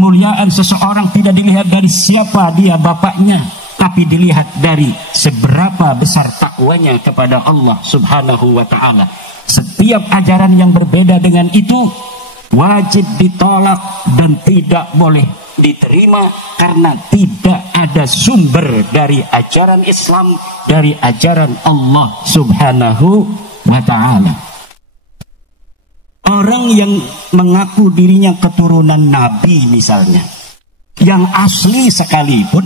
Kemuliaan seseorang tidak dilihat dari siapa dia bapaknya, tapi dilihat dari seberapa besar takwanya kepada Allah Subhanahu wa ta'ala. Setiap ajaran yang berbeda dengan itu wajib ditolak dan tidak boleh diterima, karena tidak ada sumber dari ajaran Islam, dari ajaran Allah Subhanahu wa ta'ala. Orang yang mengaku dirinya keturunan Nabi misalnya, yang asli sekalipun,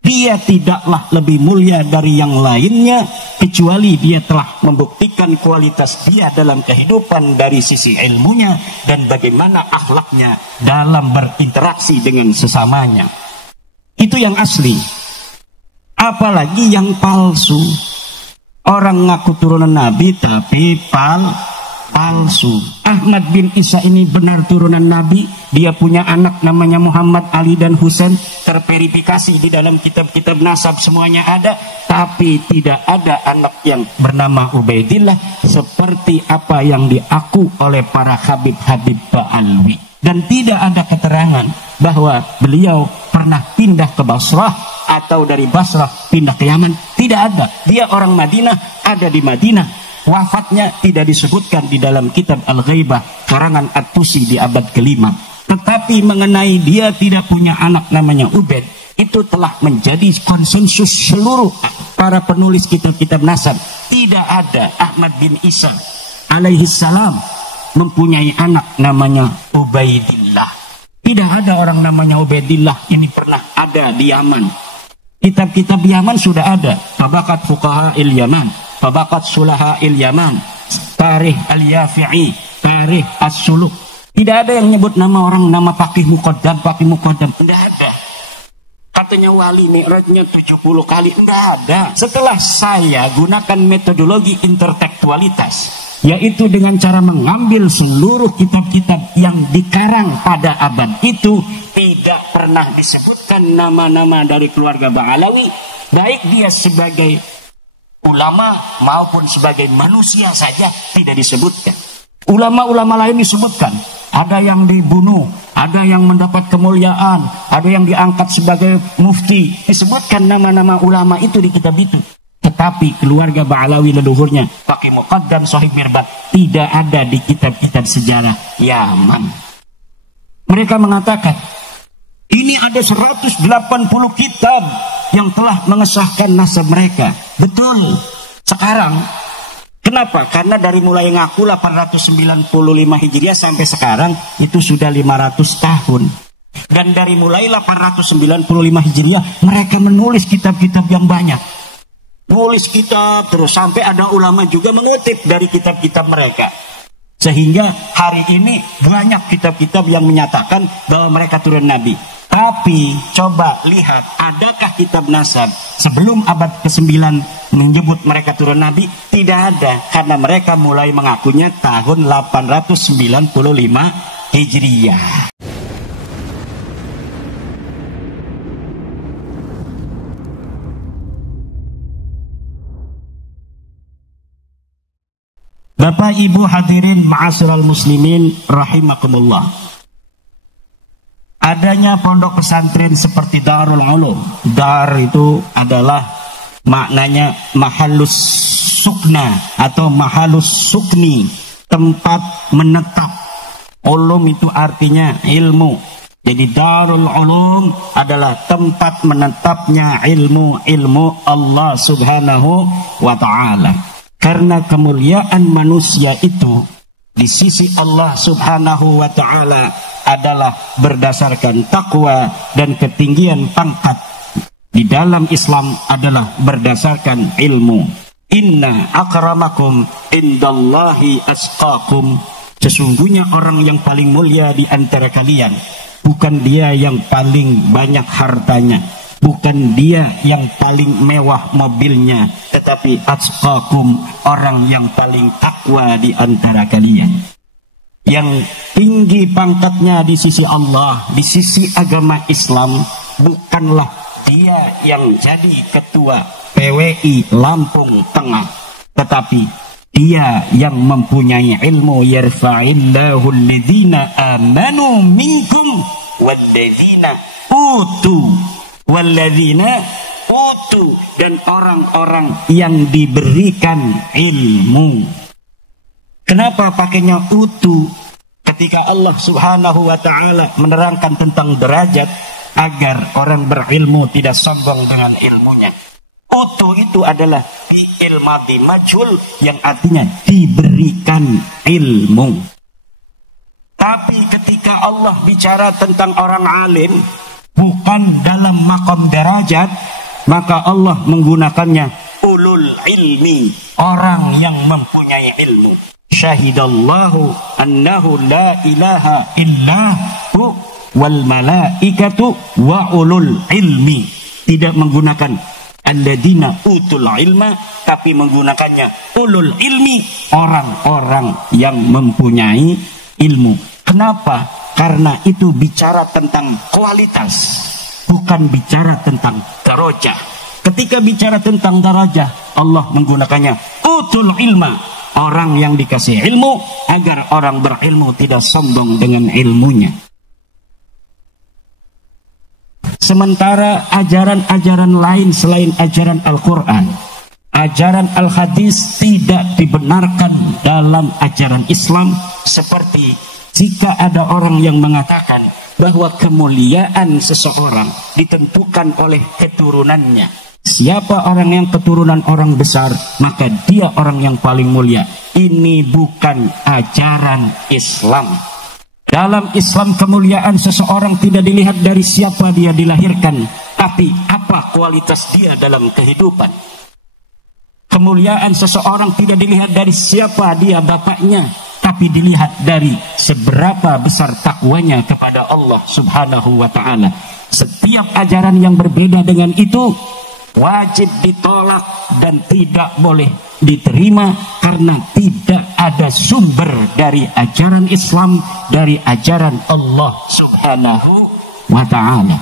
dia tidaklah lebih mulia dari yang lainnya, kecuali dia telah membuktikan kualitas dia dalam kehidupan dari sisi ilmunya dan bagaimana akhlaknya dalam berinteraksi dengan sesamanya. Itu yang asli. Apalagi yang palsu. Orang ngaku turunan Nabi tapi palsu. Ahmad bin Isa ini benar turunan Nabi. Dia punya anak namanya Muhammad, Ali dan Husain. Terverifikasi di dalam kitab-kitab nasab semuanya ada. Tapi tidak ada anak yang bernama Ubaidillah seperti apa yang diaku oleh para Habib-Habib Ba'alwi. Dan tidak ada keterangan bahwa beliau pernah pindah ke Basrah atau dari Basrah pindah ke Yaman. Tidak ada. Dia orang Madinah, ada di Madinah. Wafatnya tidak disebutkan di dalam kitab Al-Ghaibah karangan At-Tusi di abad ke-5. Tetapi mengenai dia tidak punya anak namanya Ubaid, itu telah menjadi konsensus seluruh para penulis kitab-kitab nasab. Tidak ada Ahmad bin Isa alaihi salam mempunyai anak namanya Ubaidillah. Tidak ada orang namanya Ubaidillah ini pernah ada di Yaman. Kitab-kitab Yaman sudah ada. Tabaqat Fuqaha il-Yaman, Tabaqat Sulaha il-Yaman, Tarikh al-Yafi'i, Tarikh as-Suluk. Tidak ada yang nyebut nama orang, nama Faqih Muqaddam, Faqih Muqaddam. Tidak ada. Katanya wali mi'rajnya 70 kali. Tidak ada. Setelah saya gunakan metodologi intertekstualitas, yaitu dengan cara mengambil seluruh kitab-kitab yang dikarang pada abad itu, tidak pernah disebutkan nama-nama dari keluarga Ba'alawi, baik dia sebagai ulama maupun sebagai manusia saja tidak disebutkan. Ulama-ulama lain disebutkan, ada yang dibunuh, ada yang mendapat kemuliaan, ada yang diangkat sebagai mufti, disebutkan nama-nama ulama itu di kitab itu. Tetapi keluarga Ba'alawi leluhurnya pakai Muqaddam, Sahih Mirbat, tidak ada di kitab-kitab sejarah Yaman. Mereka mengatakan ini ada 180 kitab yang telah mengesahkan nasab mereka. Betul. Sekarang kenapa? Karena dari mulai ngaku 895 Hijriah sampai sekarang itu sudah 500 tahun. Dan dari mulai 895 Hijriah mereka menulis kitab-kitab yang banyak. Nulis kitab terus sampai ada ulama juga mengutip dari kitab-kitab mereka. Sehingga hari ini banyak kitab-kitab yang menyatakan bahwa mereka turun Nabi. Tapi coba lihat, adakah kitab nasab sebelum abad ke-9 menyebut mereka turun Nabi? Tidak ada, karena mereka mulai mengakunya tahun 895 Hijriah. Bapak Ibu hadirin ma'asyiral muslimin rahimakumullah. Adanya pondok pesantren seperti Darul Ulum. Dar itu adalah maknanya mahallus sukna atau mahallus sukni, tempat menetap. Ulum itu artinya ilmu. Jadi Darul Ulum adalah tempat menetapnya ilmu Allah Subhanahu wa ta'ala. Karena kemuliaan manusia itu di sisi Allah Subhanahu wa ta'ala adalah berdasarkan takwa, dan ketinggian pangkat di dalam Islam adalah berdasarkan ilmu. Inna akramakum indallahi asqakum. Sesungguhnya orang yang paling mulia di antara kalian bukan dia yang paling banyak hartanya, bukan dia yang paling mewah mobilnya, tetapi asqakum, orang yang paling takwa di antara kalian. Yang tinggi pangkatnya di sisi Allah, di sisi agama Islam, bukanlah dia yang jadi ketua PWI Lampung Tengah, tetapi dia yang mempunyai ilmu. Yarfa'illahu alladhina amanu minkum walladzina utu, dan orang-orang yang diberikan ilmu. Kenapa pakainya utu ketika Allah Subhanahu wa ta'ala menerangkan tentang derajat agar orang berilmu tidak sombong dengan ilmunya? Utu itu adalah fi'il madhi majhul yang artinya diberikan ilmu. Tapi ketika Allah bicara tentang orang alim bukan dalam maqam derajat, maka Allah menggunakannya ulul ilmi, orang yang mempunyai ilmu. Syahidallahu annahu la ilaha illahu wal malaikatu wa ulul ilmi. Tidak menggunakan alladzina utul ilma, tapi menggunakannya ulul ilmi, orang-orang yang mempunyai ilmu. Kenapa? Karena itu bicara tentang kualitas, bukan bicara tentang darajah. Ketika bicara tentang darajah, Allah menggunakannya utul ilma, orang yang dikasih ilmu, agar orang berilmu tidak sombong dengan ilmunya. Sementara ajaran-ajaran lain selain ajaran Al-Quran, ajaran Al-Hadis tidak dibenarkan dalam ajaran Islam. Seperti jika ada orang yang mengatakan bahwa kemuliaan seseorang ditentukan oleh keturunannya. Siapa orang yang keturunan orang besar, maka dia orang yang paling mulia. Ini bukan ajaran Islam. Dalam Islam kemuliaan seseorang tidak dilihat dari siapa dia dilahirkan, tapi apa kualitas dia dalam kehidupan. Kemuliaan seseorang tidak dilihat dari siapa dia bapaknya, tapi dilihat dari seberapa besar takwanya kepada Allah Subhanahu wa ta'ala. Setiap ajaran yang berbeda dengan itu wajib ditolak dan tidak boleh diterima, karena tidak ada sumber dari ajaran Islam, dari ajaran Allah Subhanahu wa ta'ala.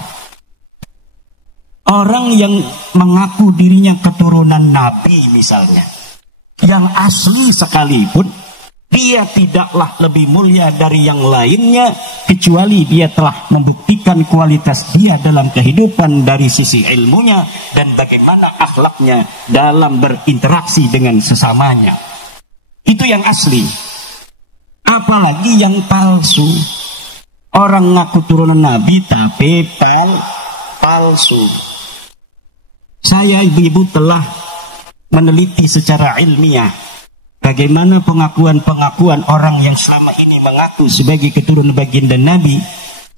Orang yang mengaku dirinya keturunan Nabi misalnya, yang asli sekalipun, dia tidaklah lebih mulia dari yang lainnya, kecuali dia telah membuktikan kualitas dia dalam kehidupan dari sisi ilmunya dan bagaimana akhlaknya dalam berinteraksi dengan sesamanya. Itu yang asli. Apalagi yang palsu. Orang ngaku turunan Nabi tapi palsu. Saya ibu-ibu telah meneliti secara ilmiah bagaimana pengakuan-pengakuan orang yang selama ini mengaku sebagai keturunan baginda Nabi.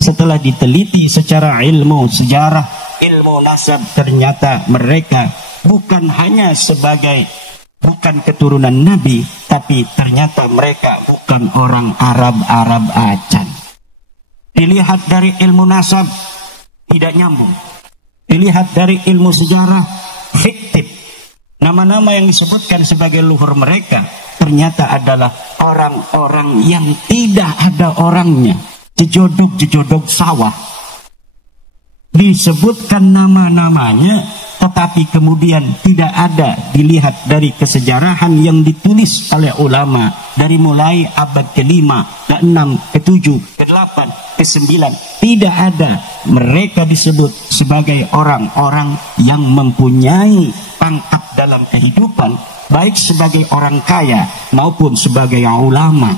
Setelah diteliti secara ilmu sejarah, ilmu nasab, ternyata mereka bukan hanya bukan keturunan Nabi, tapi ternyata mereka bukan orang Arab acan. Dilihat dari ilmu nasab, tidak nyambung. Dilihat dari ilmu sejarah, fiktif. Nama-nama yang disebutkan sebagai luhur mereka ternyata adalah orang-orang yang tidak ada orangnya. Jejodok sawah. Disebutkan nama-namanya, tetapi kemudian tidak ada dilihat dari kesejarahan yang ditulis oleh ulama dari mulai abad ke-5, ke-6, ke-7, ke-8, ke-9. Tidak ada mereka disebut sebagai orang-orang yang mempunyai pangkat dalam kehidupan, baik sebagai orang kaya maupun sebagai ulama.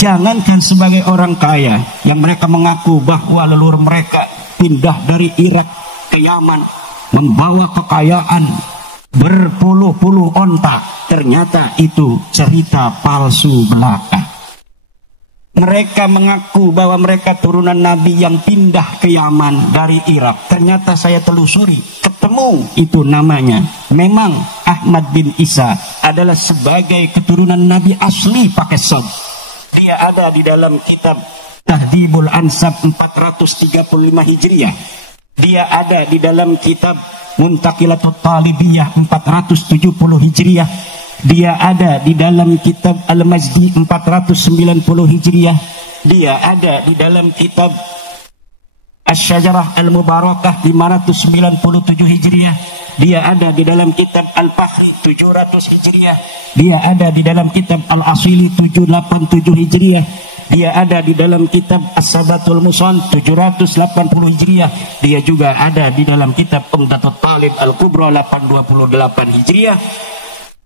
Jangankan sebagai orang kaya yang mereka mengaku bahwa leluhur mereka pindah dari Irak ke Yaman membawa kekayaan berpuluh-puluh onta, ternyata itu cerita palsu belaka. Mereka mengaku bahwa mereka turunan Nabi yang pindah ke Yaman dari Irak. Ternyata saya telusuri, ketemu itu namanya. Memang Ahmad bin Isa adalah sebagai keturunan Nabi asli pakai sod. Dia ada di dalam kitab Tahdhibul Ansab 435 Hijriah. Dia ada di dalam kitab Muntaqilatut Talibiyah 470 Hijriah. Dia ada di dalam kitab Al-Majdi 490 Hijriah. Dia ada di dalam kitab Asy-Syajarah Al-Mubarakah 597 Hijriah. Dia ada di dalam kitab Al-Fahri 700 Hijriah. Dia ada di dalam kitab Al-Asili 787 Hijriah. dia ada di dalam kitab As-Sabatul Muson 780 Hijriah, dia juga ada di dalam kitab Umdatul Talib Al-Kubra 828 Hijriah.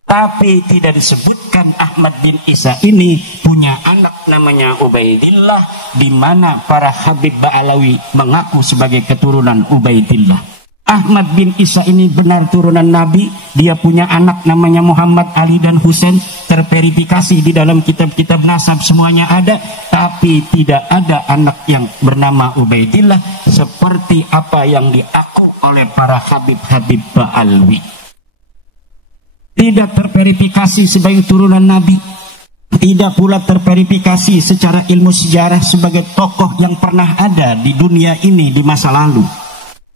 Tapi tidak disebutkan Ahmad bin Isa ini punya anak namanya Ubaidillah, di mana para Habib Ba'alawi mengaku sebagai keturunan Ubaidillah. Ahmad bin Isa ini benar turunan Nabi. Dia punya anak namanya Muhammad, Ali dan Husain. Terverifikasi di dalam kitab-kitab nasab semuanya ada. Tapi tidak ada anak yang bernama Ubaidillah seperti apa yang diaku oleh para Habib-Habib Ba'alawi. Tidak terverifikasi sebagai turunan Nabi. Tidak pula terverifikasi secara ilmu sejarah sebagai tokoh yang pernah ada di dunia ini di masa lalu.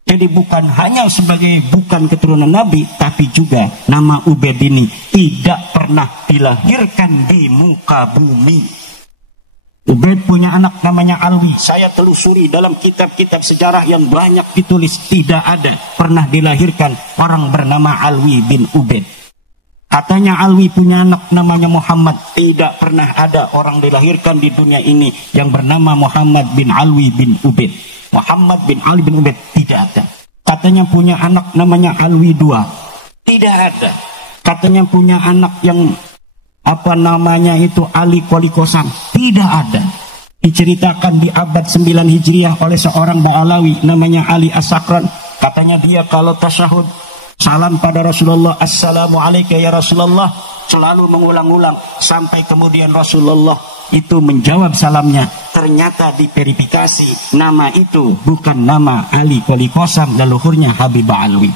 Jadi bukan hanya sebagai bukan keturunan Nabi, tapi juga nama Ubaid ini tidak pernah dilahirkan di muka bumi. Ubaid punya anak namanya Alwi. Saya telusuri dalam kitab-kitab sejarah yang banyak ditulis, tidak ada pernah dilahirkan orang bernama Alwi bin Ubaid. Katanya Alwi punya anak namanya Muhammad. Tidak pernah ada orang dilahirkan di dunia ini yang bernama Muhammad bin Alwi bin Ubaid. Muhammad bin Ali bin Ubaid tidak ada. Katanya punya anak namanya Alwi II. Tidak ada. Katanya punya anak yang apa namanya itu Ali Kolikosan. Tidak ada. Diceritakan di abad 9 Hijriah oleh seorang Ba'alawi namanya Ali As-Sakran. Katanya dia kalau tasyahud salam pada Rasulullah, Assalamualaikum ya Rasulullah, selalu mengulang-ulang sampai kemudian Rasulullah itu menjawab salamnya. Ternyata diverifikasi nama itu bukan nama Ali Kolikosam, leluhurnya Habib Ba'alawi.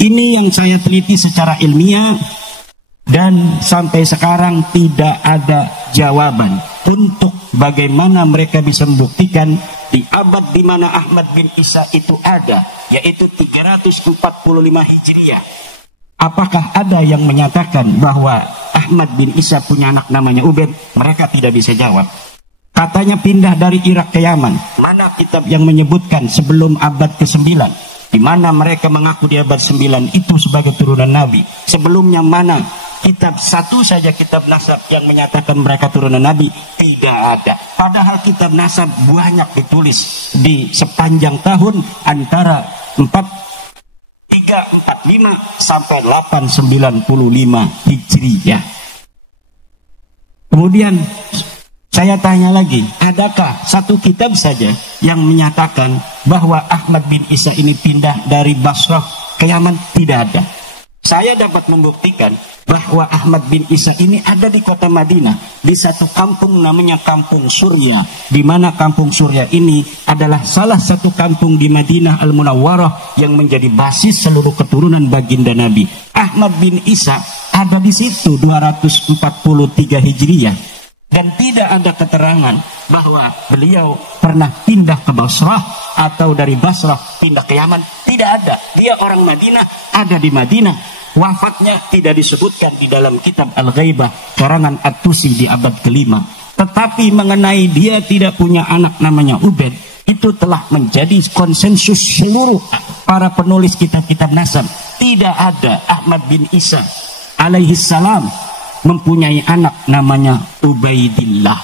Ini yang saya teliti secara ilmiah dan sampai sekarang tidak ada jawaban untuk bagaimana mereka bisa membuktikan di abad di mana Ahmad bin Isa itu ada, yaitu 345 Hijriah. Apakah ada yang menyatakan bahwa Ahmad bin Isa punya anak namanya Ubaid? Mereka tidak bisa jawab. Katanya pindah dari Irak ke Yaman. Mana kitab yang menyebutkan sebelum abad ke-9? Di mana mereka mengaku di abad 9 itu sebagai turunan Nabi? Sebelumnya mana kitab satu saja kitab nasab yang menyatakan mereka turunan Nabi? Tidak ada. Padahal kitab nasab banyak ditulis di sepanjang tahun antara 345 sampai 895 Hijriah. Kemudian saya tanya lagi, adakah satu kitab saja yang menyatakan bahwa Ahmad bin Isa ini pindah dari Basrah ke Yaman? Tidak ada. Saya dapat membuktikan bahwa Ahmad bin Isa ini ada di kota Madinah, di satu kampung namanya Kampung Surya, di mana Kampung Surya ini adalah salah satu kampung di Madinah Al-Munawwarah yang menjadi basis seluruh keturunan baginda Nabi. Ahmad bin Isa ada di situ 243 Hijriah. Dan tidak ada keterangan bahwa beliau pernah pindah ke Basrah atau dari Basrah pindah ke Yaman. Tidak ada. Dia orang Madinah, ada di Madinah. Wafatnya tidak disebutkan di dalam kitab Al-Ghaibah karangan At-Tusi di abad ke-5. Tetapi mengenai dia tidak punya anak namanya Ubaid, itu telah menjadi konsensus seluruh para penulis kitab-kitab nasab. Tidak ada Ahmad bin Isa alaihi salam mempunyai anak namanya Ubaidillah.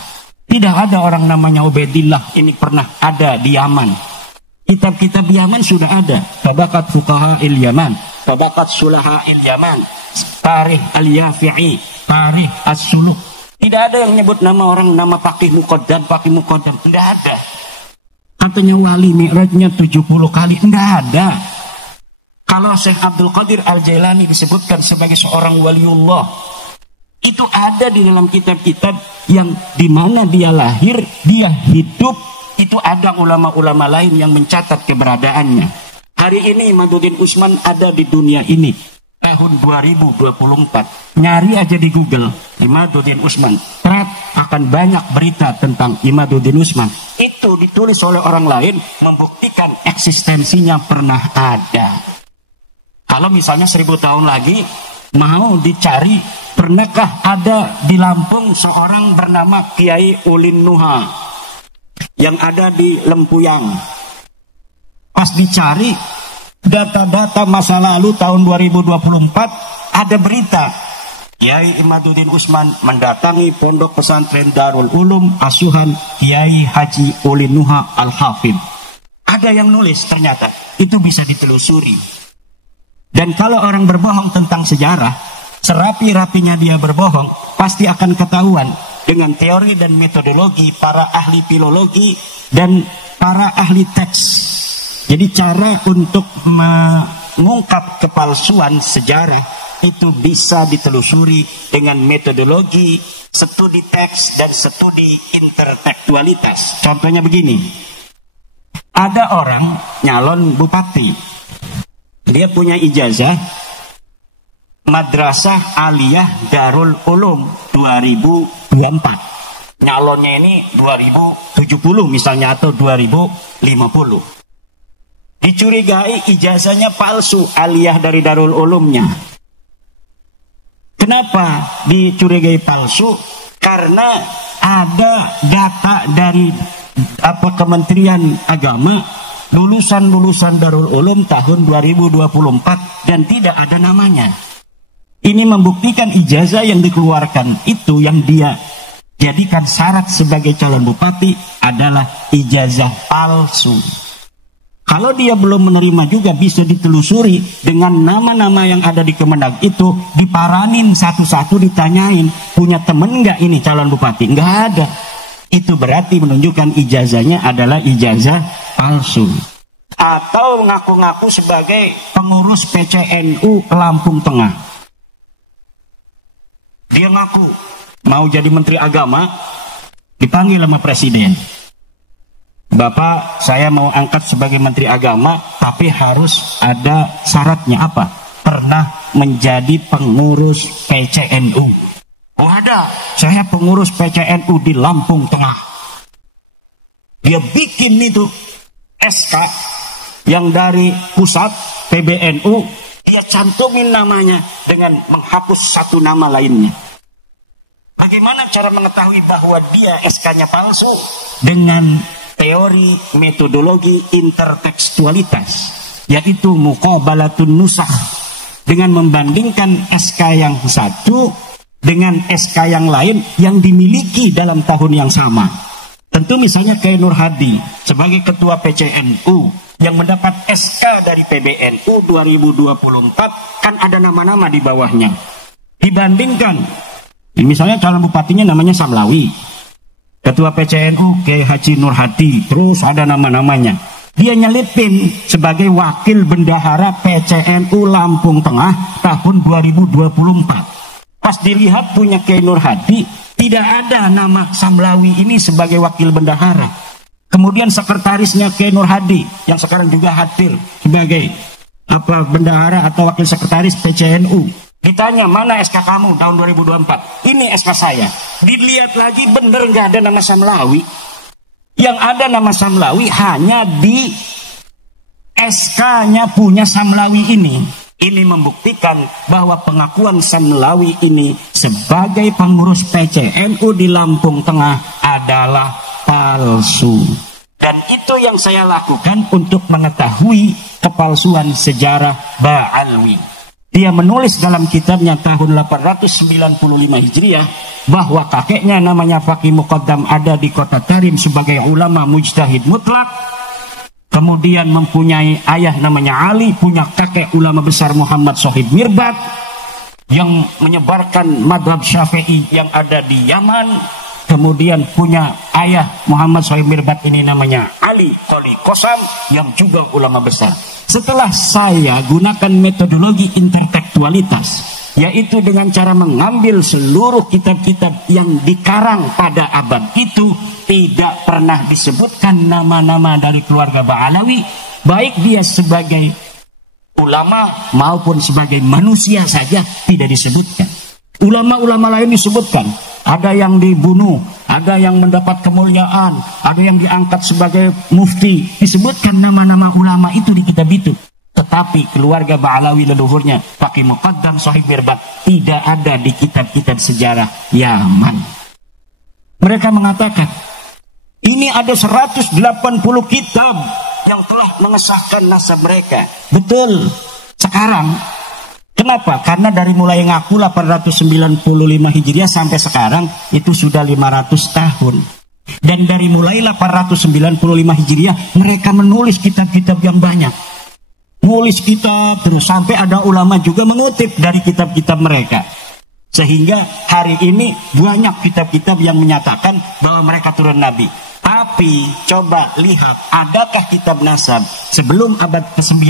Tidak ada orang namanya Ubaidillah ini pernah ada di Yaman. Kitab-kitab Yaman sudah ada. Tabaqat Fuqaha il-Yaman, Tabaqat Sulaha il-Yaman, Tarikh al-Yafi'i, Tarikh as-Suluk. Tidak ada yang nyebut nama orang nama Faqih Muqaddam, Faqih Muqaddam. Tidak ada. Katanya wali mi'rajnya 70 kali. Tidak ada. Kalau Syekh Abdul Qadir Al-Jailani disebutkan sebagai seorang waliullah, itu ada di dalam kitab-kitab yang dimana dia lahir, dia hidup, itu ada ulama-ulama lain yang mencatat keberadaannya. Hari ini Imaduddin Usman ada di dunia ini tahun 2024. Nyari aja di Google Imaduddin Usman, akan banyak berita tentang Imaduddin Usman. Itu ditulis oleh orang lain membuktikan eksistensinya pernah ada. Kalau misalnya 1000 tahun lagi mau dicari, pernahkah ada di Lampung seorang bernama Kiai Ulin Nuha yang ada di Lempuyang? Pas dicari data-data masa lalu tahun 2024 ada berita Kiai Imaduddin Usman mendatangi pondok pesantren Darul Ulum asuhan Kiai Haji Ulin Nuha Al-Hafidh. Ada yang nulis ternyata, itu bisa ditelusuri. Dan kalau orang berbohong tentang sejarah, serapi-rapinya dia berbohong, pasti akan ketahuan dengan teori dan metodologi para ahli filologi dan para ahli teks. Jadi cara untuk mengungkap kepalsuan sejarah itu bisa ditelusuri dengan metodologi studi teks dan studi intertekstualitas. Contohnya begini, ada orang nyalon bupati, dia punya ijazah Madrasah Aliyah Darul Ulum 2024, nyalonnya ini 2070 misalnya atau 2050. Dicurigai ijazahnya palsu, aliyah dari Darul Ulumnya. Kenapa dicurigai palsu? Karena ada data dari Kementerian Agama, lulusan Darul Ulum tahun 2024 dan tidak ada namanya. Ini membuktikan ijazah yang dikeluarkan itu yang dia jadikan syarat sebagai calon bupati adalah ijazah palsu. Kalau dia belum menerima juga bisa ditelusuri dengan nama-nama yang ada di Kemendag itu, diparanin satu-satu, ditanyain, punya temen nggak ini calon bupati? Nggak ada. Itu berarti menunjukkan ijazahnya adalah ijazah palsu. Atau ngaku-ngaku sebagai pengurus PCNU Lampung Tengah. Dia ngaku mau jadi menteri agama, dipanggil sama presiden. Bapak, saya mau angkat sebagai menteri agama, tapi harus ada syaratnya apa? Pernah menjadi pengurus PCNU. Oh ada, saya pengurus PCNU di Lampung Tengah. Dia bikin itu SK yang dari pusat PBNU, dia cantumin namanya dengan menghapus satu nama lainnya. Bagaimana cara mengetahui bahwa dia SK-nya palsu? Dengan teori metodologi intertekstualitas, yaitu muqabalatun nusakh, dengan membandingkan SK yang satu dengan SK yang lain yang dimiliki dalam tahun yang sama. Tentu misalnya kayak Nur Hadi sebagai ketua PCNU yang mendapat SK dari PBNU 2024, kan ada nama-nama di bawahnya. Dibandingkan, misalnya calon bupatinya namanya Samlawi, ketua PCNU Kiai Haji Nur Hadi, terus ada nama-namanya. Dia nyelipin sebagai wakil bendahara PCNU Lampung Tengah tahun 2024. Pas dilihat punya Kiai Nur Hadi, tidak ada nama Samlawi ini sebagai wakil bendahara. Kemudian sekretarisnya Kiai Nur Hadi yang sekarang juga hadir sebagai bendahara atau wakil sekretaris PCNU. Ditanya, mana SK kamu tahun 2024? Ini SK saya. Dilihat lagi bener nggak ada nama Samlawi. Yang ada nama Samlawi hanya di SK-nya punya Samlawi ini. Ini membuktikan bahwa pengakuan Samlawi ini sebagai pengurus PCNU di Lampung Tengah adalah palsu. Dan itu yang saya lakukan untuk mengetahui kepalsuan sejarah Ba'alwi. Dia menulis dalam kitabnya tahun 895 Hijriah bahwa kakeknya namanya Faqih Muqaddam ada di kota Tarim sebagai ulama mujtahid mutlak. Kemudian mempunyai ayah namanya Ali, punya kakek ulama besar Muhammad Sohib Mirbat yang menyebarkan madhab Syafi'i yang ada di Yaman. Kemudian punya ayah Muhammad Sohib Mirbat ini namanya Ali Qoli Qosam yang juga ulama besar. Setelah saya gunakan metodologi intertekstualitas, yaitu dengan cara mengambil seluruh kitab-kitab yang dikarang pada abad itu, tidak pernah disebutkan nama-nama dari keluarga Ba'alawi, baik dia sebagai ulama maupun sebagai manusia saja tidak disebutkan. Ulama-ulama lain disebutkan, ada yang dibunuh, ada yang mendapat kemuliaan, ada yang diangkat sebagai mufti, disebutkan nama-nama ulama itu di kitab itu. Tetapi keluarga Ba'alawi leluhurnya Faqih Muqaddam Sohib Mirbat tidak ada di kitab-kitab sejarah Yaman. Mereka mengatakan ini ada 180 kitab yang telah mengesahkan nasab mereka. Betul. Sekarang Kenapa? Karena dari mulai ngaku 895 Hijriah sampai sekarang itu sudah 500 tahun. Dan dari mulai 895 Hijriah mereka menulis kitab-kitab yang banyak. Nulis kitab terus sampai ada ulama juga mengutip dari kitab-kitab mereka. Sehingga hari ini banyak kitab-kitab yang menyatakan bahwa mereka turun Nabi. Tapi coba lihat, adakah kitab nasab sebelum abad ke-9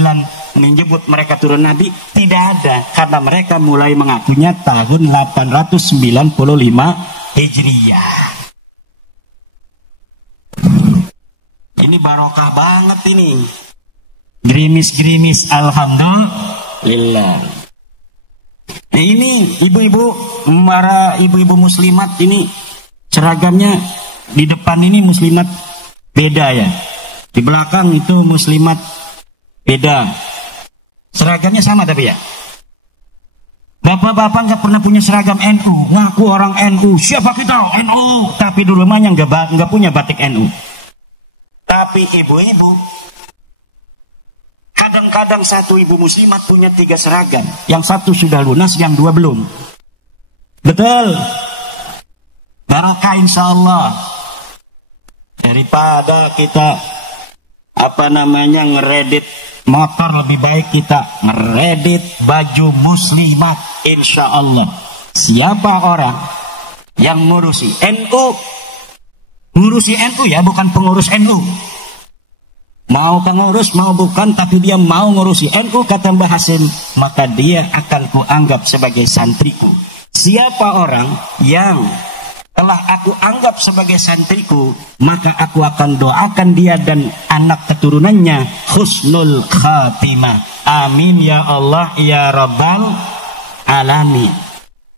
menyebut mereka turun Nabi? Tidak ada, karena mereka mulai mengakunya tahun 895 Hijriah. Ini barokah banget ini. Gerimis-gerimis, alhamdulillah. Nah ini ibu-ibu, para ibu-ibu muslimat ini seragamnya di depan ini muslimat beda ya. Di belakang itu muslimat beda. Seragamnya sama tapi ya. Bapak-bapak nggak pernah punya seragam NU, ngaku orang NU. Siapa kita NU? Tapi dulu rumahnya nggak punya batik NU. Tapi ibu-ibu, kadang-kadang satu ibu muslimat punya 3 seragam. Yang satu sudah lunas, yang 2 belum. Betul. Barokah insya Allah. Daripada kita ngeredit motor, lebih baik kita ngeredit baju muslimat. Insya Allah. Siapa orang yang ngurusi NU? Ngurusi NU ya, bukan pengurus NU. Mau pengurus mau bukan, tapi dia mau ngurusi NU, kata Mbah Hasim, maka dia akan kuanggap sebagai santriku. Siapa orang yang telah aku anggap sebagai santriku, maka aku akan doakan dia dan anak keturunannya husnul khatimah. Amin ya Allah ya Rabbal alamin.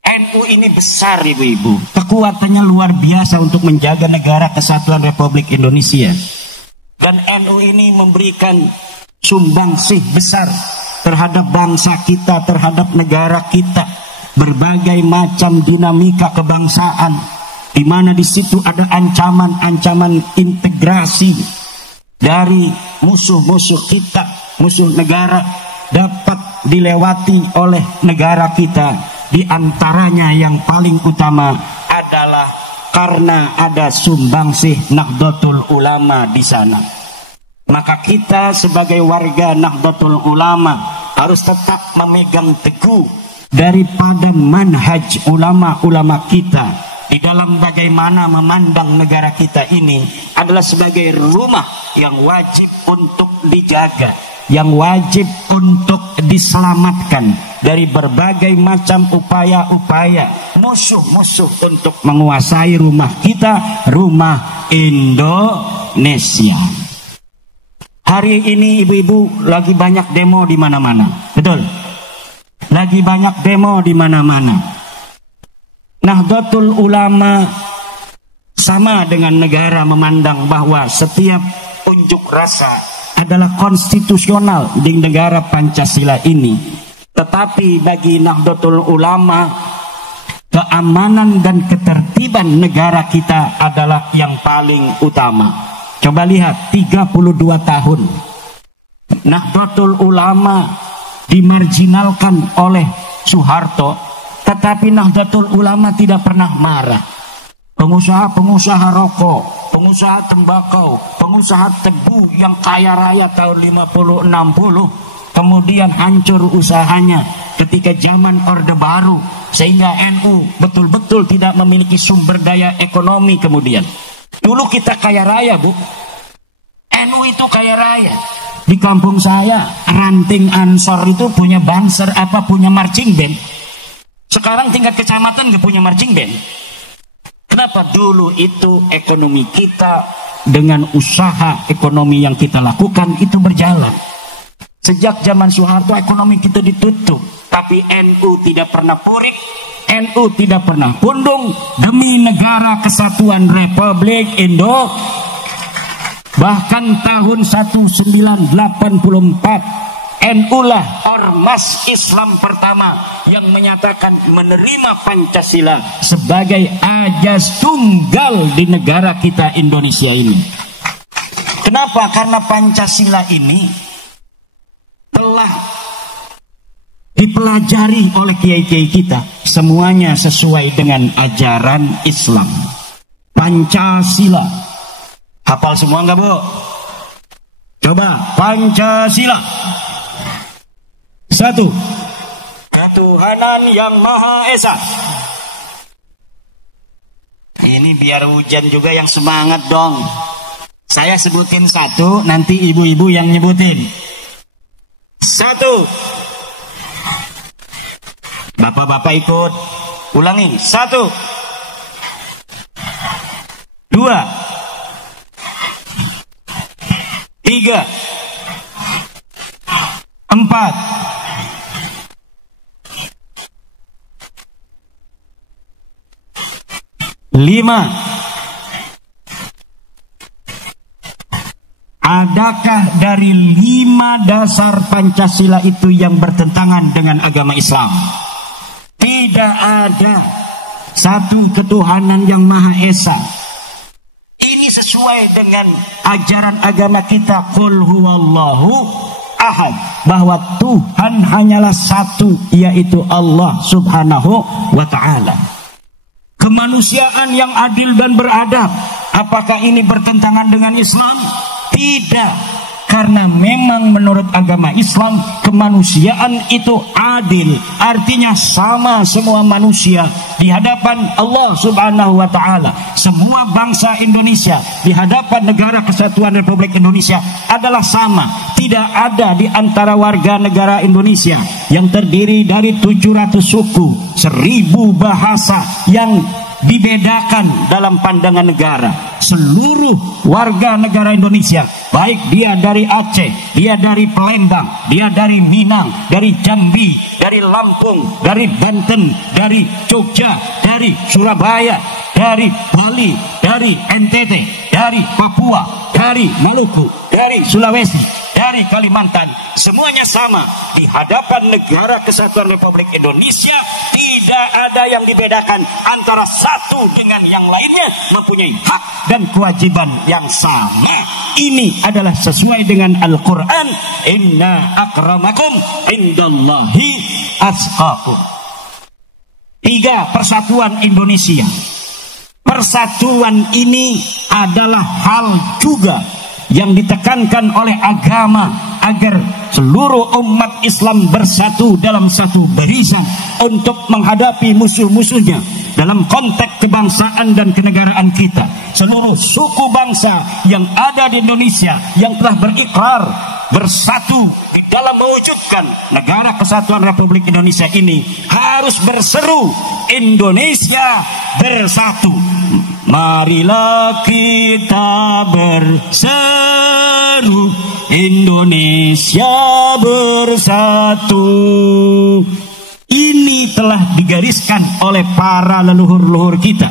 NU ini besar ibu-ibu, kekuatannya luar biasa untuk menjaga negara kesatuan Republik Indonesia. Dan NU ini memberikan sumbangsih besar terhadap bangsa kita, terhadap negara kita. Berbagai macam dinamika kebangsaan, di mana di situ ada ancaman-ancaman integrasi dari musuh-musuh kita, musuh negara, dapat dilewati oleh negara kita. Di antaranya yang paling utama adalah karena ada sumbangsih Nahdlatul Ulama di sana. Maka kita sebagai warga Nahdlatul Ulama harus tetap memegang teguh daripada manhaj ulama-ulama kita di dalam bagaimana memandang negara kita ini adalah sebagai rumah yang wajib untuk dijaga, yang wajib untuk diselamatkan dari berbagai macam upaya-upaya musuh-musuh untuk menguasai rumah kita, rumah Indonesia. Hari ini ibu-ibu lagi banyak demo di mana-mana, betul? Lagi banyak demo di mana-mana. Nahdlatul Ulama sama dengan negara memandang bahwa setiap unjuk rasa adalah konstitusional di negara Pancasila ini. Tetapi bagi Nahdlatul Ulama, keamanan dan ketertiban negara kita adalah yang paling utama. Coba lihat, 32 tahun Nahdlatul Ulama dimarginalkan oleh Soeharto, tetapi Nahdlatul Ulama tidak pernah marah. Pengusaha-pengusaha rokok, pengusaha tembakau, pengusaha tebu yang kaya raya tahun 50-60, kemudian hancur usahanya ketika zaman Orde Baru, sehingga NU betul-betul tidak memiliki sumber daya ekonomi. Kemudian dulu kita kaya raya, Bu. NU itu kaya raya. Di kampung saya, ranting Ansor itu punya banser punya marching band. Sekarang tingkat kecamatan nggak punya marching band. Kenapa? Dulu itu ekonomi kita dengan usaha ekonomi yang kita lakukan itu berjalan. Sejak zaman Soeharto ekonomi kita ditutup, tapi NU tidak pernah purik, NU tidak pernah pundung demi negara kesatuan Republik Indonesia. Bahkan tahun 1984 NU lah ormas Islam pertama yang menyatakan menerima Pancasila sebagai ajas tunggal di negara kita Indonesia ini. Kenapa? Karena Pancasila ini telah dipelajari oleh kiai-kiai kita, semuanya sesuai dengan ajaran Islam. Pancasila, hafal semua nggak Bu? Coba, Pancasila. 1. Ketuhanan yang Maha Esa. Ini biar hujan juga yang semangat dong. Saya sebutin 1, nanti ibu-ibu yang nyebutin. 1. Bapak-bapak ikut. Ulangi. 1. 2. 3. 4. 5. Adakah dari 5 dasar Pancasila itu yang bertentangan dengan agama Islam? Tidak ada. 1 ketuhanan yang Maha Esa. Ini sesuai dengan ajaran agama kita, qul huwallahu ahad, bahwa Tuhan hanyalah 1, yaitu Allah Subhanahu wa ta'ala. Kemanusiaan yang adil dan beradab, apakah ini bertentangan dengan Islam? Tidak, karena memang menurut agama Islam kemanusiaan itu adil, artinya sama semua manusia di hadapan Allah Subhanahu wa ta'ala. Semua bangsa Indonesia di hadapan Negara Kesatuan Republik Indonesia adalah sama. Tidak ada di antara warga negara Indonesia yang terdiri dari 700 suku, 1000 bahasa yang dibedakan dalam pandangan negara. Seluruh warga negara Indonesia, baik dia dari Aceh, dia dari Palembang, dia dari Minang, dari Jambi, dari Lampung, dari Banten, dari Jogja, dari Surabaya, dari Bali, dari NTT, dari Papua, dari Maluku, dari Sulawesi, dari Kalimantan, semuanya sama di hadapan Negara Kesatuan Republik Indonesia. Tidak ada yang dibedakan antara satu dengan yang lainnya, mempunyai hak dan kewajiban yang sama. Ini adalah sesuai dengan Al-Quran, inna akramakum indallahi atqakum. 3. Persatuan Indonesia. Persatuan ini adalah hal juga yang ditekankan oleh agama, agar seluruh umat Islam bersatu dalam satu barisan untuk menghadapi musuh-musuhnya dalam konteks kebangsaan dan kenegaraan kita. Seluruh suku bangsa yang ada di Indonesia yang telah berikrar bersatu di dalam mewujudkan Negara Kesatuan Republik Indonesia ini harus berseru, Indonesia bersatu. Marilah kita berseru, Indonesia bersatu. Ini telah digariskan oleh para leluhur-leluhur kita,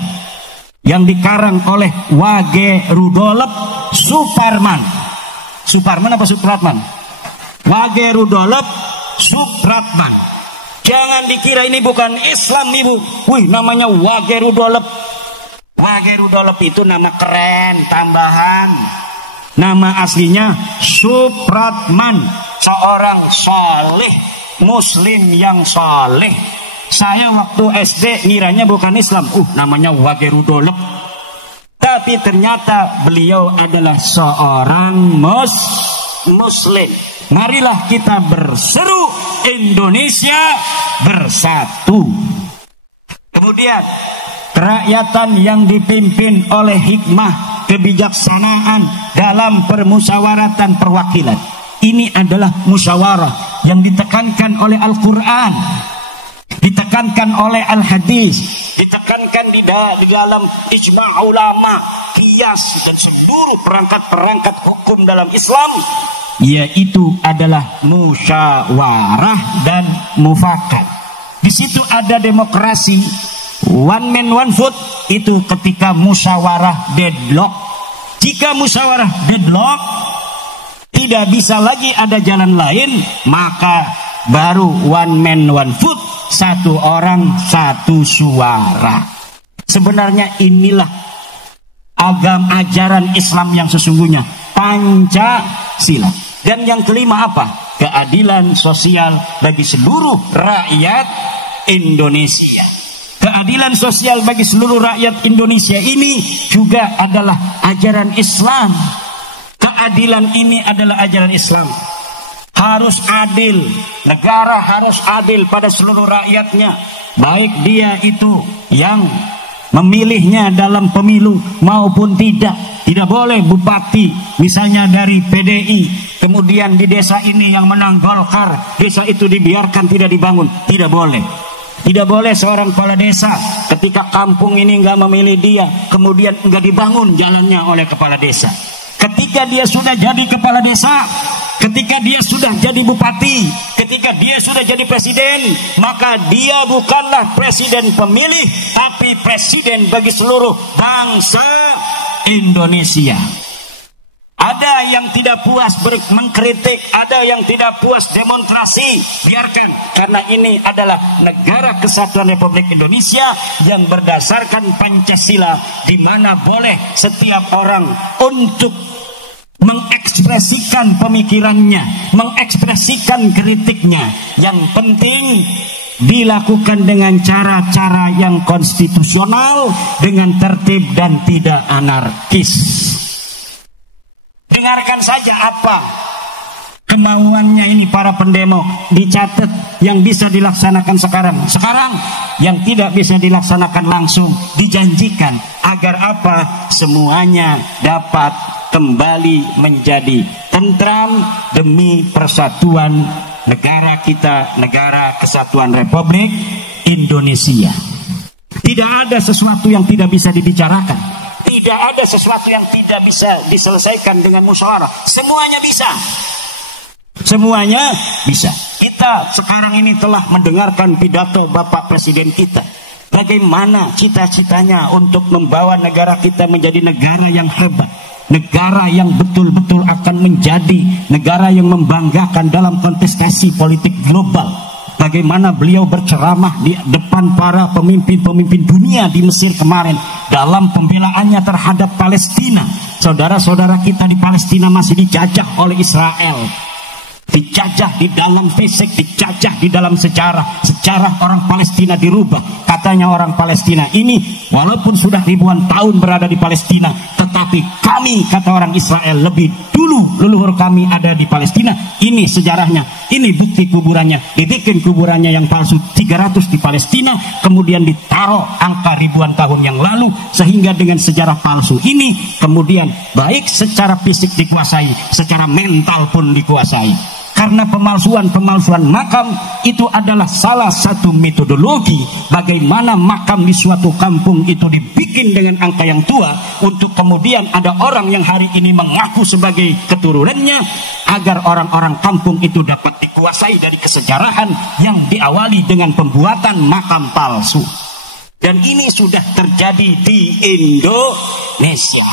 yang dikarang oleh Wage Rudolf Supratman. Supratman apa Supratman? Wage Rudolf Supratman. Jangan dikira ini bukan Islam, Ibu. Wih, namanya Wage Rudolf. Wage Rudolf itu nama keren, tambahan. Nama aslinya Supratman, seorang saleh, muslim yang saleh. Saya waktu SD ngiranya bukan Islam. Namanya Wage Rudolf. Tapi ternyata beliau adalah seorang muslim. Marilah kita berseru, Indonesia bersatu. Kemudian kerakyatan yang dipimpin oleh hikmah kebijaksanaan dalam permusyawaratan perwakilan. Ini adalah musyawarah yang ditekankan oleh Al-Quran, ditekankan oleh Al-Hadis, ditekankan di dalam ijma' ulama, qiyas, dan seluruh perangkat-perangkat hukum dalam Islam, yaitu adalah musyawarah dan mufakat. Di situ ada demokrasi, one man one vote, itu ketika musyawarah deadlock. Jika musyawarah deadlock, tidak bisa lagi ada jalan lain, maka baru one man one vote, satu orang satu suara. Sebenarnya inilah ajaran Islam yang sesungguhnya, Pancasila. Dan yang kelima apa? keadilan sosial bagi seluruh rakyat Indonesia. Keadilan sosial bagi seluruh rakyat Indonesia ini juga adalah ajaran Islam. Keadilan ini adalah ajaran Islam. Harus adil, negara harus adil pada seluruh rakyatnya, baik dia itu yang memilihnya dalam pemilu maupun tidak. Tidak boleh bupati misalnya dari PDI, kemudian di desa ini yang menang Golkar, desa itu dibiarkan tidak dibangun. Tidak boleh. Tidak boleh seorang kepala desa ketika kampung ini nggak memilih dia, kemudian nggak dibangun jalannya oleh kepala desa. Ketika dia sudah jadi kepala desa, ketika dia sudah jadi bupati, ketika dia sudah jadi presiden, maka dia bukanlah presiden pemilih, tapi presiden bagi seluruh bangsa Indonesia. Ada yang tidak puas mengkritik, ada yang tidak puas demonstrasi, biarkan, karena ini adalah negara kesatuan Republik Indonesia yang berdasarkan Pancasila, di mana boleh setiap orang untuk mengekspresikan pemikirannya, mengekspresikan kritiknya. Yang penting dilakukan dengan cara-cara yang konstitusional, dengan tertib dan tidak anarkis. Dengarkan saja apa kemauannya ini para pendemo, dicatat yang bisa dilaksanakan sekarang. Sekarang yang tidak bisa dilaksanakan langsung dijanjikan, agar apa? Semuanya dapat kembali menjadi tentram demi persatuan negara kita, negara kesatuan Republik Indonesia. Tidak ada sesuatu yang tidak bisa dibicarakan, tidak ada sesuatu yang tidak bisa diselesaikan dengan musyawarah. Semuanya bisa. Semuanya bisa. Kita sekarang ini telah mendengarkan pidato Bapak Presiden kita. Bagaimana cita-citanya untuk membawa negara kita menjadi negara yang hebat, negara yang betul-betul akan menjadi negara yang membanggakan dalam kontestasi politik global. Bagaimana beliau berceramah di depan para pemimpin-pemimpin dunia di Mesir kemarin dalam pembelaannya terhadap Palestina. Saudara-saudara kita di Palestina masih dijajah oleh Israel, dijajah di dalam fisik, dijajah di dalam sejarah. Sejarah orang Palestina dirubah. Katanya orang Palestina ini walaupun sudah ribuan tahun berada di Palestina, tetapi kami, kata orang Israel, lebih dulu leluhur kami ada di Palestina. Ini sejarahnya, ini bukti kuburannya. Dibikin kuburannya yang palsu 300 di Palestina, kemudian ditaruh angka ribuan tahun yang lalu, sehingga dengan sejarah palsu ini kemudian baik secara fisik dikuasai, secara mental pun dikuasai. Karena pemalsuan makam itu adalah salah satu metodologi bagaimana makam di suatu kampung itu dibikin dengan angka yang tua, untuk kemudian ada orang yang hari ini mengaku sebagai keturunannya, agar orang-orang kampung itu dapat dikuasai dari kesejarahan yang diawali dengan pembuatan makam palsu. Dan ini sudah terjadi di Indonesia.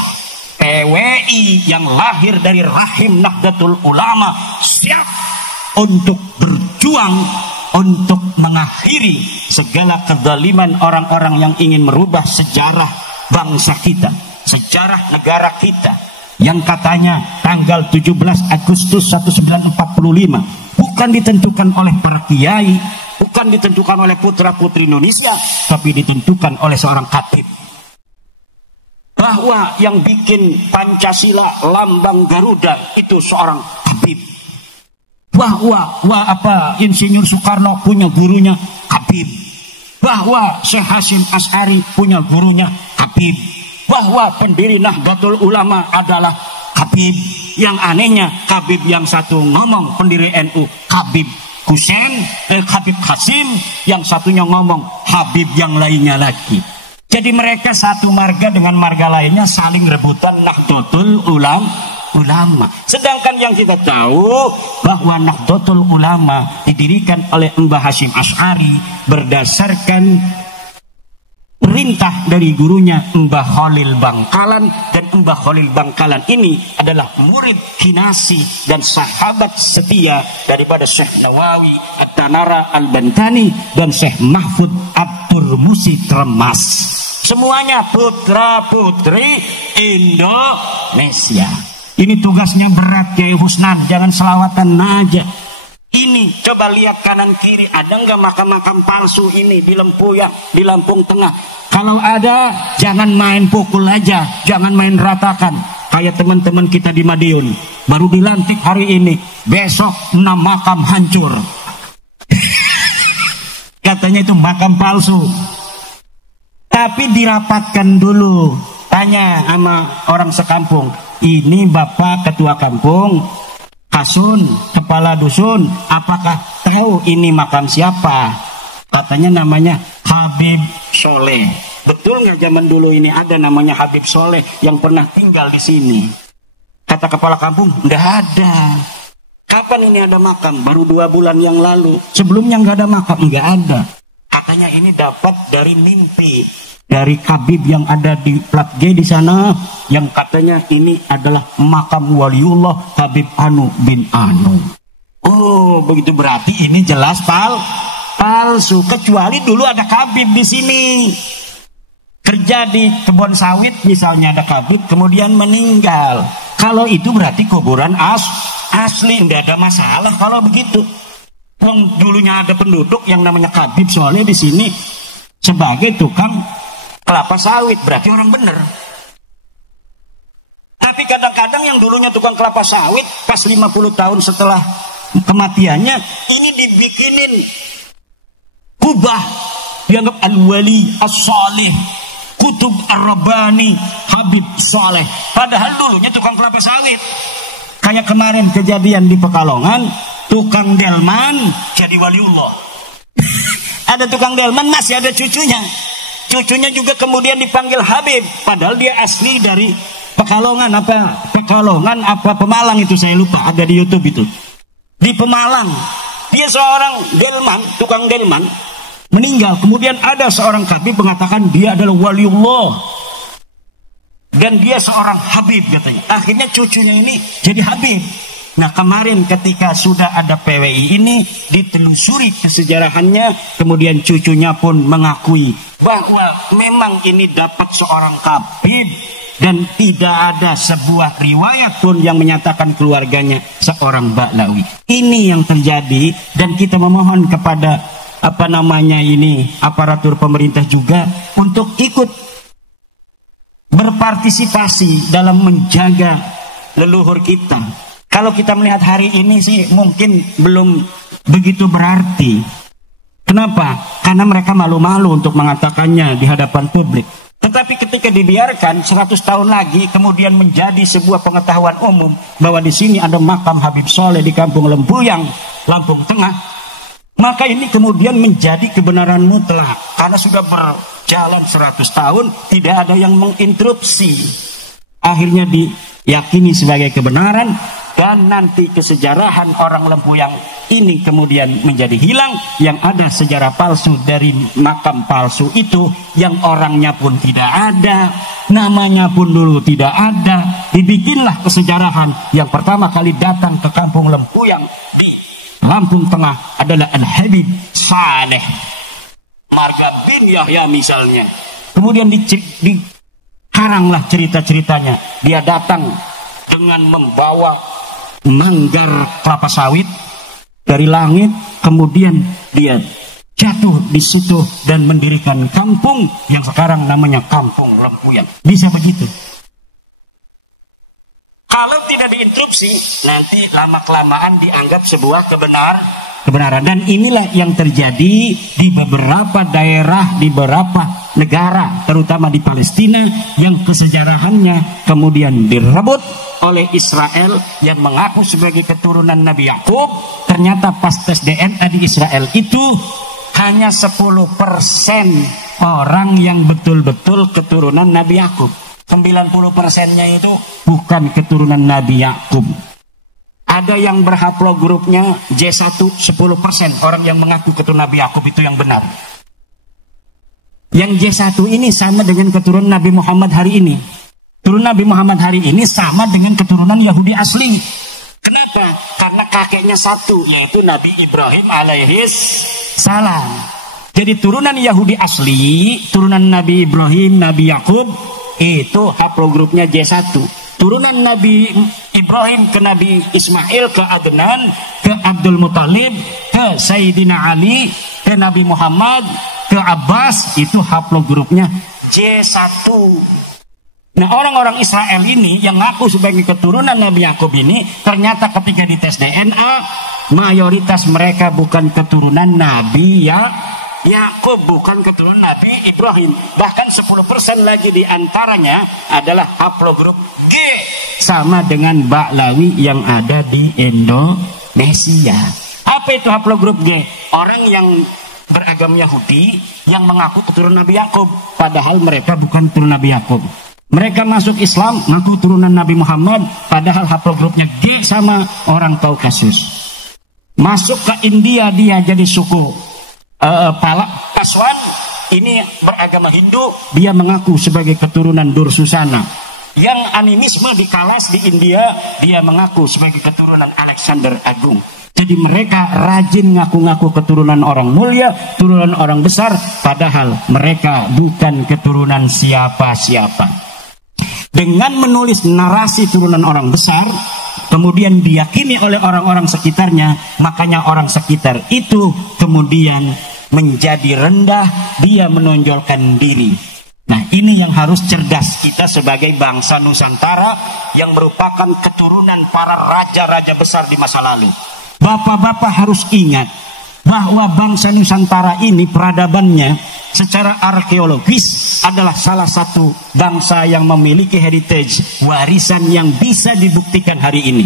PWI yang lahir dari rahim Nahdlatul Ulama siap untuk berjuang untuk mengakhiri segala kezaliman orang-orang yang ingin merubah sejarah bangsa kita, sejarah negara kita, yang katanya tanggal 17 Agustus 1945 bukan ditentukan oleh para kiai, bukan ditentukan oleh putra-putri Indonesia, tapi ditentukan oleh seorang khatib. Bahwa yang bikin Pancasila lambang Garuda itu seorang Habib. Bahwa Insinyur Soekarno punya gurunya Habib. Bahwa Syekh Hasyim Asy'ari punya gurunya Habib. Bahwa pendiri Nahdlatul Ulama adalah Habib. Yang anehnya Habib yang satu ngomong pendiri NU Habib Habib Hasim, yang satunya ngomong Habib yang lainnya lagi. Jadi mereka satu marga dengan marga lainnya saling rebutan Nahdlatul Ulama. Sedangkan yang kita tahu bahwa Nahdlatul Ulama didirikan oleh Mbah Hasyim Asy'ari berdasarkan perintah dari gurunya Mbah Khalil Bangkalan. Dan Mbah Khalil Bangkalan ini adalah murid kinasi dan sahabat setia daripada Syekh Nawawi At-Tanara Al-Bantani dan Syekh Mahfud Abdur Musi Tremas. Semuanya putra-putri Indonesia. Ini tugasnya berat, Kiai Husnan. Jangan selawatan aja. Ini coba lihat kanan kiri, ada nggak makam-makam palsu ini di Lempuyang, di Lampung Tengah? Kalau ada, jangan main pukul aja, jangan main ratakan. Kayak teman-teman kita di Madiun, baru dilantik hari ini, besok 6 makam hancur. Katanya itu makam palsu. Tapi dirapatkan dulu, tanya sama orang sekampung, ini bapak ketua kampung, Kasun, kepala dusun, apakah tahu ini makam siapa? Katanya namanya Habib Soleh. Betul nggak zaman dulu ini ada namanya Habib Soleh yang pernah tinggal di sini? Kata kepala kampung, nggak ada. Kapan ini ada makam? Baru 2 bulan yang lalu. Sebelumnya nggak ada makam, nggak ada. Katanya ini dapat dari mimpi. Dari Habib yang ada di plat G di sana, yang katanya ini adalah makam waliullah Habib Anu bin Anu. Oh, begitu berarti ini jelas palsu. Kecuali dulu ada Habib di sini. Kerja di kebun sawit misalnya ada Habib, kemudian meninggal. Kalau itu berarti kuburan asli, tidak ada masalah kalau begitu. Dulunya ada penduduk yang namanya Habib soalnya di sini sebagai tukang kelapa sawit, berarti orang bener. Tapi kadang-kadang yang dulunya tukang kelapa sawit pas 50 tahun setelah kematiannya ini dibikinin kubah, dianggap al-wali as-salih, kutub ar-rabbani Habib Saleh, padahal dulunya tukang kelapa sawit. Kayak kemarin kejadian di Pekalongan, tukang delman jadi waliullah. Ada tukang delman, masih ada cucunya. Cucunya juga kemudian dipanggil Habib, padahal dia asli dari Pekalongan apa Pemalang itu saya lupa, ada di YouTube itu. Di Pemalang, dia seorang delman, tukang delman, meninggal. Kemudian ada seorang Habib mengatakan dia adalah waliullah dan dia seorang Habib katanya. Akhirnya cucunya ini jadi Habib. Nah kemarin ketika sudah ada PWI ini ditelusuri kesejarahannya, kemudian cucunya pun mengakui bahwa memang ini dapat seorang Habib dan tidak ada sebuah riwayat pun yang menyatakan keluarganya seorang Ba'lawi. Ini yang terjadi dan kita memohon kepada aparatur pemerintah juga untuk ikut berpartisipasi dalam menjaga leluhur kita. Kalau kita melihat hari ini sih mungkin belum begitu berarti. Kenapa? Karena mereka malu-malu untuk mengatakannya di hadapan publik. Tetapi ketika dibiarkan 100 tahun lagi kemudian menjadi sebuah pengetahuan umum bahwa di sini ada makam Habib Soleh di Kampung Lempuyang, Lampung Tengah, maka ini kemudian menjadi kebenaran mutlak. Karena sudah berjalan 100 tahun tidak ada yang menginterupsi. Akhirnya diyakini sebagai kebenaran. Dan nanti kesejarahan orang Lempuyang ini kemudian menjadi hilang. Yang ada sejarah palsu dari makam palsu itu, yang orangnya pun tidak ada, namanya pun dulu tidak ada. Dibikinlah kesejarahan. Yang pertama kali datang ke Kampung Lempuyang di Lampung Tengah adalah Al-Habib Saleh Marga bin Yahya misalnya. Kemudian dikaranglah cerita-ceritanya. Dia datang dengan membawa manggar kelapa sawit dari langit, kemudian dia jatuh di situ dan mendirikan kampung yang sekarang namanya Kampung Lempuyang. Bisa begitu. Kalau tidak diinterupsi, nanti lama-kelamaan dianggap sebuah kebenaran. Dan inilah yang terjadi di beberapa daerah, di beberapa negara, terutama di Palestina, yang kesejarahannya kemudian direbut oleh Israel yang mengaku sebagai keturunan Nabi Yakub. Ternyata pas tes DNA di Israel itu hanya 10% orang yang betul-betul keturunan Nabi Yakub. 90%-nya itu bukan keturunan Nabi Yakub. Ada yang berhaplogrupnya J1, 10% orang yang mengaku keturunan Nabi Yakub itu yang benar. Yang J1 ini sama dengan keturunan Nabi Muhammad hari ini. Keturunan Nabi Muhammad hari ini sama dengan keturunan Yahudi asli. Kenapa? Karena kakeknya satu, yaitu Nabi Ibrahim alaihis salam. Jadi turunan Yahudi asli, turunan Nabi Ibrahim, Nabi Yakub, itu haplogrupnya J1. Turunan Nabi Ibrahim ke Nabi Ismail, ke Adnan, ke Abdul Muthalib, ke Sayyidina Ali, ke Nabi Muhammad, ke Abbas, itu haplogrupnya J1. Nah, orang-orang Israel ini yang ngaku sebagai keturunan Nabi Yakub ini, ternyata ketika dites DNA, mayoritas mereka bukan keturunan Nabi Yakub, bukan keturunan Nabi Ibrahim. Bahkan 10% lagi diantaranya adalah haplogrup G, sama dengan Ba'lawi yang ada di Indonesia. Apa itu haplogrup G? Orang yang beragama Yahudi yang mengaku keturunan Nabi Yakub, padahal mereka bukan keturunan Nabi Yakub. Mereka masuk Islam ngaku turunan Nabi Muhammad, padahal haplogrupnya G sama orang Kaukasus. Masuk ke India, dia jadi suku Paswan, ini beragama Hindu, dia mengaku sebagai keturunan Dursusana. Yang animisme di Kalas di India, dia mengaku sebagai keturunan Alexander Agung. Jadi mereka rajin ngaku-ngaku keturunan orang mulia, turunan orang besar, padahal mereka bukan keturunan siapa-siapa. Dengan menulis narasi turunan orang besar, kemudian diyakini oleh orang-orang sekitarnya, makanya orang sekitar itu kemudian menjadi rendah, dia menonjolkan diri. Nah, ini yang harus cerdas kita sebagai bangsa Nusantara yang merupakan keturunan para raja-raja besar di masa lalu. Bapak-bapak harus ingat bahwa bangsa Nusantara ini peradabannya secara arkeologis adalah salah satu bangsa yang memiliki heritage, warisan yang bisa dibuktikan hari ini.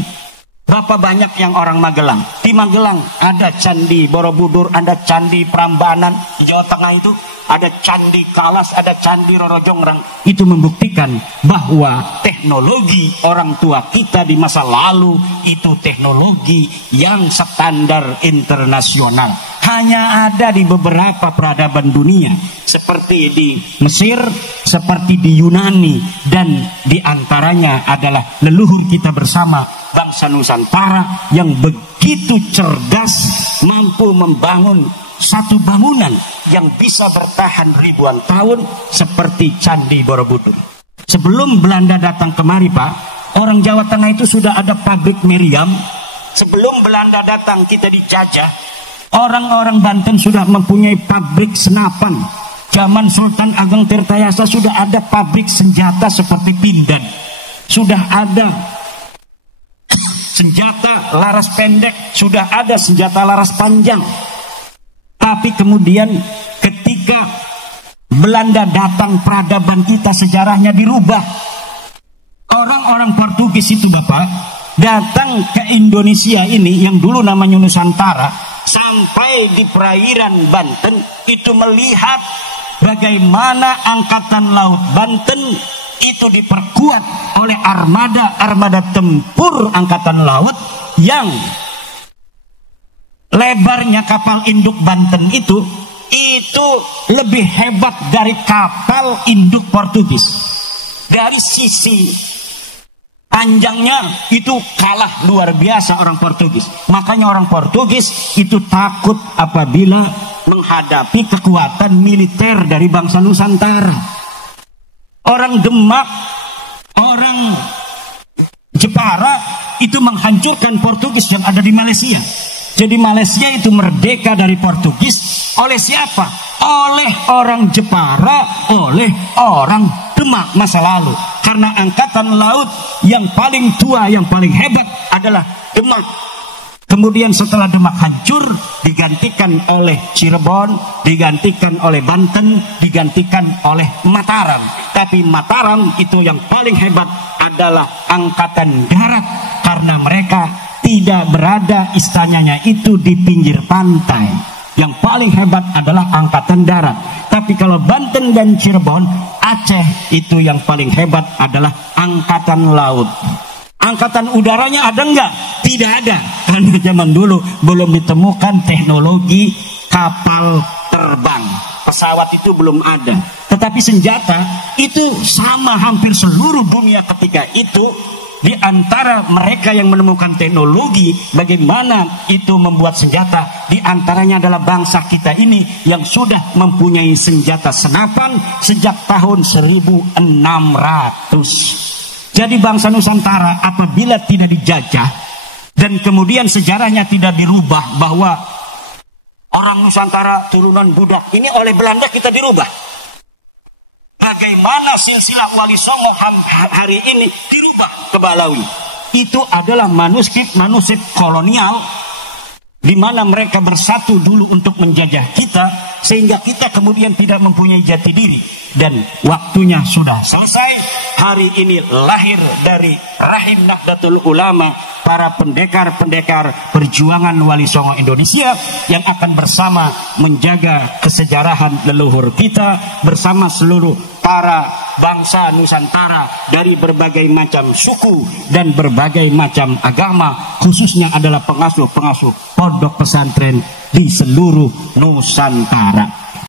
Berapa banyak yang orang Magelang? Di Magelang ada Candi Borobudur, ada Candi Prambanan. Di Jawa Tengah itu ada Candi Kalas, ada Candi Roro Jonggrang. Itu membuktikan bahwa teknologi orang tua kita di masa lalu itu teknologi yang standar internasional. Hanya ada di beberapa peradaban dunia, seperti di Mesir, seperti di Yunani, dan diantaranya adalah leluhur kita bersama, bangsa Nusantara yang begitu cerdas, mampu membangun satu bangunan yang bisa bertahan ribuan tahun seperti Candi Borobudur. Sebelum Belanda datang kemari, Pak, orang Jawa Tengah itu sudah ada pabrik meriam. Sebelum Belanda datang kita dijajah, orang-orang Banten sudah mempunyai pabrik senapan. Zaman Sultan Ageng Tirtayasa sudah ada pabrik senjata seperti Pindad. Sudah ada senjata laras pendek, sudah ada senjata laras panjang. Tapi kemudian ketika Belanda datang, peradaban kita sejarahnya dirubah. Orang-orang Portugis itu, Bapak, datang ke Indonesia ini yang dulu namanya Nusantara, sampai di perairan Banten itu melihat bagaimana angkatan laut Banten itu diperkuat oleh armada tempur angkatan laut yang lebarnya kapal induk Banten itu lebih hebat dari kapal induk Portugis. Dari sisi panjangnya itu kalah luar biasa orang Portugis. Makanya orang Portugis itu takut apabila menghadapi kekuatan militer dari bangsa Nusantara. Orang Demak, orang Jepara itu menghancurkan Portugis yang ada di Malaysia. Jadi Malaysia itu merdeka dari Portugis oleh siapa? Oleh orang Jepara, oleh orang Demak masa lalu. Karena angkatan laut yang paling tua, yang paling hebat adalah Demak. Kemudian setelah Demak hancur, digantikan oleh Cirebon, digantikan oleh Banten, digantikan oleh Mataram. Tapi Mataram itu yang paling hebat adalah angkatan darat, karena mereka tidak berada istananya itu di pinggir pantai. Yang paling hebat adalah angkatan darat. Tapi kalau Banten dan Cirebon, Aceh itu yang paling hebat adalah angkatan laut. Angkatan udaranya ada enggak? Tidak ada. Karena zaman dulu belum ditemukan teknologi kapal terbang. Pesawat itu belum ada. Tetapi senjata itu sama hampir seluruh dunia ketika itu. Di antara mereka yang menemukan teknologi bagaimana itu membuat senjata, di antaranya adalah bangsa kita ini yang sudah mempunyai senjata senapan sejak tahun 1600. Jadi bangsa Nusantara apabila tidak dijajah dan kemudian sejarahnya tidak dirubah bahwa orang Nusantara turunan budak ini oleh Belanda kita dirubah. Bagaimana silsilah Wali Songo hari ini dirubah ke Balawi? Itu adalah manuskrip kolonial di mana mereka bersatu dulu untuk menjajah kita, sehingga kita kemudian tidak mempunyai jati diri, dan waktunya sudah selesai. Hari ini lahir dari rahim Nahdlatul Ulama para pendekar-pendekar perjuangan Wali Songo Indonesia yang akan bersama menjaga kesejarahan leluhur kita bersama seluruh para bangsa Nusantara dari berbagai macam suku dan berbagai macam agama, khususnya adalah pengasuh-pengasuh pondok pesantren di seluruh Nusantara.